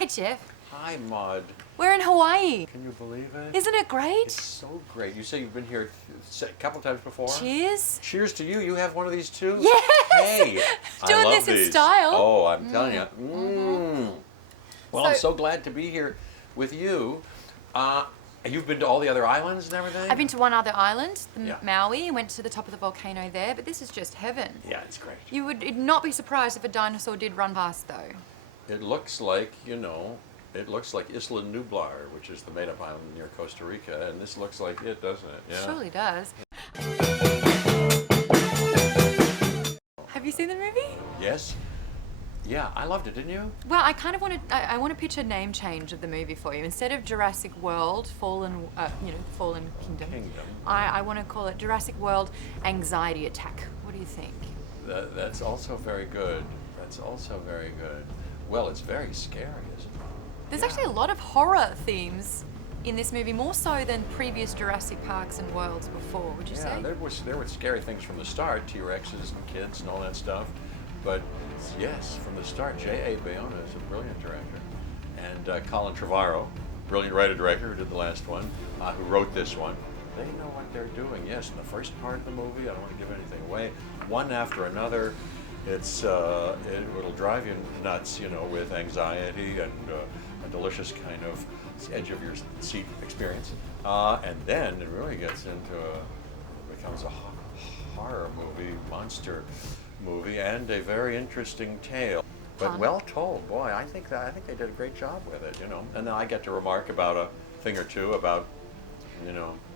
Hi, Jeff. Hi, Maude. We're in Hawaii. Can you believe it? Isn't it great? It's so great. You say you've been here a couple times before? Cheers. Cheers to you. You have one of these too? Yes! Hey! Doing I love this in these. style. Oh, I'm telling you. Well, I'm So- so glad to be here with you. You've been to all the other islands and everything? I've been to one other island, Yeah. Maui, went to the top of the volcano there, but this is just heaven. Yeah, it's great. You would not be surprised if a dinosaur did run past, though. It looks like, it looks like Isla Nublar, which is the made-up island near Costa Rica, and this looks like it, doesn't it? Yeah. Surely does. Have you seen the movie? Yes. Yeah, I loved it, didn't you? Well, I kind of want to. I want to pitch a name change of the movie for you. Instead of Jurassic World, Fallen Kingdom. I want to call it Jurassic World Anxiety Attack. What do you think? That's also very good. That's also very good. Well, it's very scary, isn't it? There's actually a lot of horror themes in this movie, more so than previous Jurassic Parks and worlds before. Would you say? Yeah, there were scary things from the start, T-Rexes and kids and all that stuff. But yes, from the start, J.A. Bayona is a brilliant director. And Colin Trevorrow, brilliant writer-director who did the last one, who wrote this one. They know what they're doing. Yes, in the first part of the movie, I don't want to give anything away, one after another, it'll drive you nuts, with anxiety and a delicious kind of edge of your seat experience. And then it really gets becomes a horror movie, monster movie, and a very interesting tale, but well told. Boy, I think they did a great job with it, And then I get to remark about a thing or two about,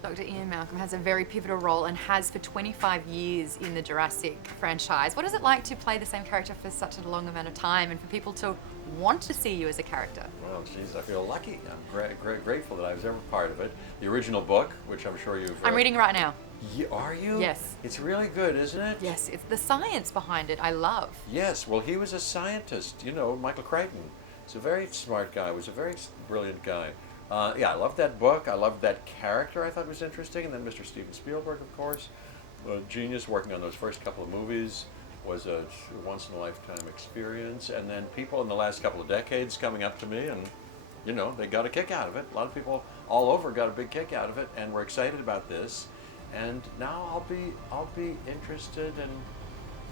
Dr. Ian Malcolm has a very pivotal role and has for 25 years in the Jurassic franchise. What is it like to play the same character for such a long amount of time and for people to want to see you as a character? Well, geez, I feel lucky. I'm grateful that I was ever part of it. The original book, which I'm sure you've I'm reading right now. Are you? Yes. It's really good, isn't it? Yes, it's the science behind it I love. Yes, well, he was a scientist, Michael Crichton. He's a very smart guy, was a very brilliant guy. Yeah, I loved that book. I loved that character I thought was interesting. And then Mr. Steven Spielberg, of course, a genius working on those first couple of movies, was a once-in-a-lifetime experience. And then people in the last couple of decades coming up to me and, they got a kick out of it. A lot of people all over got a big kick out of it and were excited about this. And now I'll be interested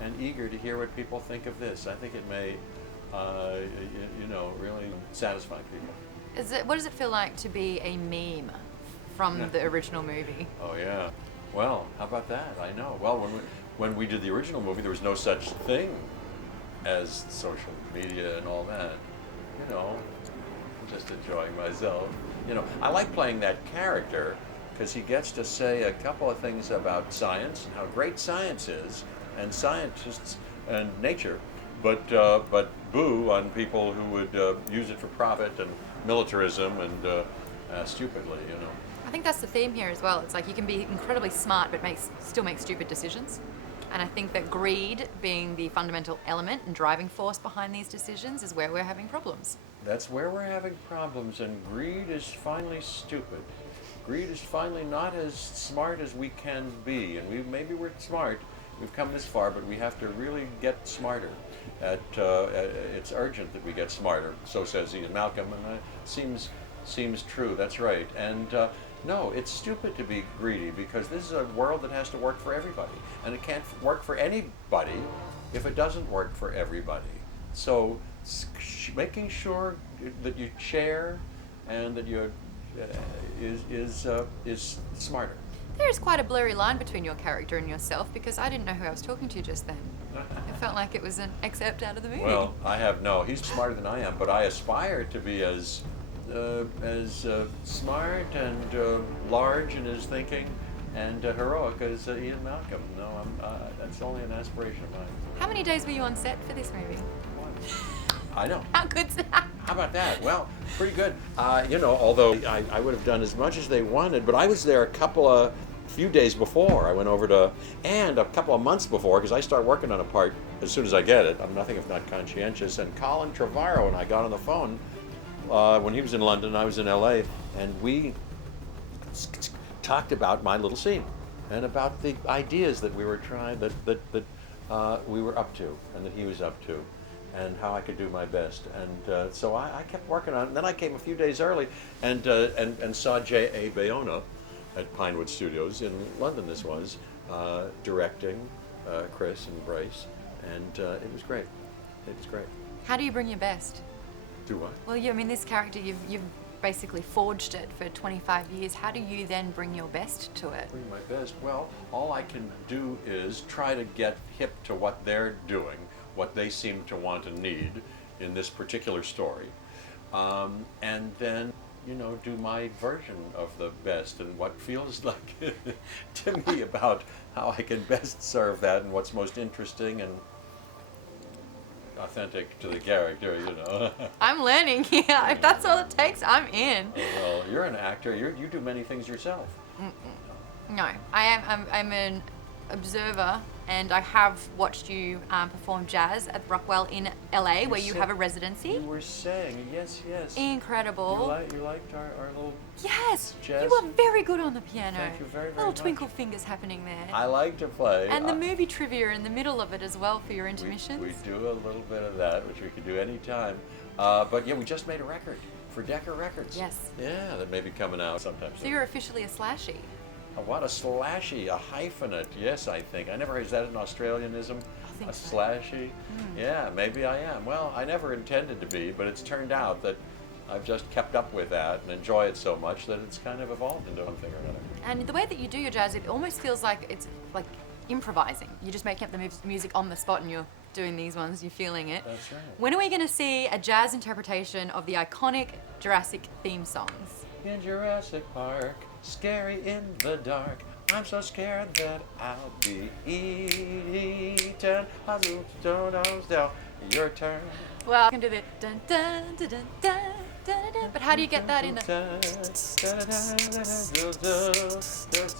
and eager to hear what people think of this. I think it may, really satisfy people. What does it feel like to be a meme from the original movie? Oh yeah. Well, how about that? I know. Well, when we did the original movie, there was no such thing as social media and all that. I'm just enjoying myself. I like playing that character because he gets to say a couple of things about science and how great science is, and scientists and nature, but boo on people who would use it for profit and militarism and stupidly, I think that's the theme here as well. It's like you can be incredibly smart but still make stupid decisions. And I think that greed being the fundamental element and driving force behind these decisions is where we're having problems. That's where we're having problems, and greed is finally stupid. Greed is finally not as smart as we can be, and maybe we're smart. We've come this far, but we have to really get smarter. It's urgent that we get smarter. So says Ian Malcolm, and it seems true. That's right. And no, it's stupid to be greedy because this is a world that has to work for everybody, and it can't work for anybody if it doesn't work for everybody. So making sure that you share and that you is smarter. There's quite a blurry line between your character and yourself because I didn't know who I was talking to just then. It felt like it was an excerpt out of the movie. Well, he's smarter than I am, but I aspire to be as smart and large in his thinking and heroic as Ian Malcolm. No, that's only an aspiration of mine. How many days were you on set for this movie? I know. How good's that? How about that? Well, pretty good. Although I would have done as much as they wanted, but I was there a few days before. I went over and a couple of months before, because I start working on a part as soon as I get it. I'm nothing if not conscientious. And Colin Trevorrow and I got on the phone when he was in London, I was in LA, and we talked about my little scene and about the ideas that we were trying, that we were up to and that he was up to. and how I could do my best. And so I kept working on it. And then I came a few days early and saw J.A. Bayona at Pinewood Studios in London. This was directing Chris and Bryce, and it was great. It was great. How do you bring your best? Do what? Well, I mean, this character, you've basically forged it for 25 years. How do you then bring your best to it? Bring my best. Well, all I can do is try to get hip to what they're doing, what they seem to want and need in this particular story, and then, you know, do my version of the best and what feels like to me about how I can best serve that and what's most interesting and authentic to the character, you know. I'm learning here. If that's all it takes, I'm in. Well, you're an actor. You do many things yourself. No, I'm an observer, and I have watched you perform jazz at Rockwell in LA, where you have a residency. You were saying, yes. Incredible. You liked our little Yes, jazz? you were very good on the piano. Thank you very, very Little much. twinkle fingers happening there. I like to play. And the movie trivia in the middle of it as well for your intermissions. We do a little bit of that, which we can do any time. But yeah, we just made a record for Decca Records. Yes. Yeah, that may be coming out sometime So soon. you're officially a slashy. What a slashy, a hyphenate. Yes, I think. I never, is that an Australianism? I think A so. slashy? Yeah, maybe I am. Well, I never intended to be, but it's turned out that I've just kept up with that and enjoy it so much that it's kind of evolved into one thing or another. And the way that you do your jazz, it almost feels like it's like improvising. You're just making up the music on the spot and you're doing these ones, you're feeling it. That's right. When are we going to see a jazz interpretation of the iconic Jurassic theme songs? In Jurassic Park, scary in the dark, I'm so scared that I'll be eaten. Your turn. Well, I can do the dun dun dun dun dun dun dun, but how do you get that in a...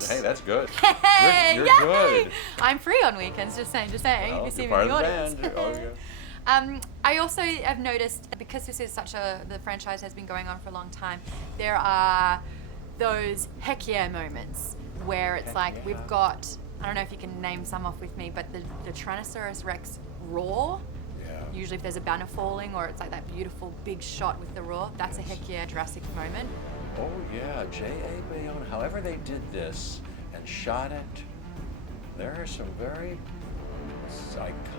Hey, that's good. Hey, You're yay! good. I'm free on weekends, just saying. Well, You see you're me part in the of the audience. band. Oh, yeah. I also have noticed that because this is the franchise has been going on for a long time, there are those heck yeah moments where it's Heck like yeah. we've got, I don't know if you can name some off with me, but the Tyrannosaurus Rex roar, Yeah. usually if there's a banner falling or it's like that beautiful big shot with the roar, that's a heck yeah Jurassic moment. Oh yeah, J.A. Bayona. However they did this and shot it, there are some very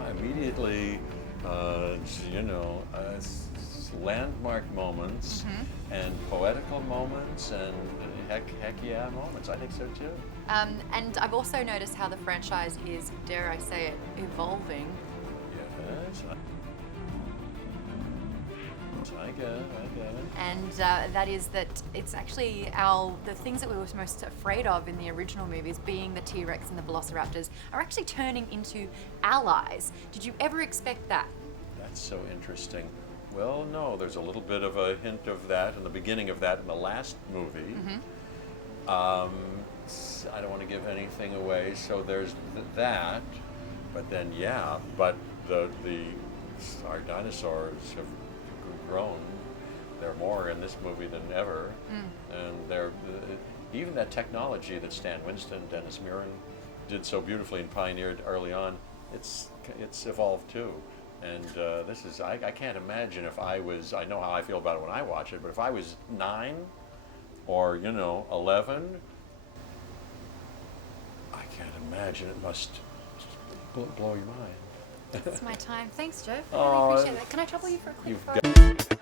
immediately, landmark moments and poetical moments and heck yeah moments. I think so too. And I've also noticed how the franchise is, dare I say it, evolving. Yes. I get it. And that is that it's actually the things that we were most afraid of in the original movies, being the T-Rex and the Velociraptors, are actually turning into allies. Did you ever expect that? That's so interesting. Well, no, there's a little bit of a hint of that in the beginning of that in the last movie. I don't want to give anything away, so there's that. But then, yeah, but our dinosaurs have grown. They're more in this movie than ever, and they're even that technology that Stan Winston, Dennis Muren did so beautifully and pioneered early on. It's evolved too. And this is, I can't imagine if I know how I feel about it when I watch it, but if I was 9 or, 11, I can't imagine. It must blow your mind. It's my time. Thanks, Joe. I Oh, really appreciate that. Can I trouble you for a quick You've photo? got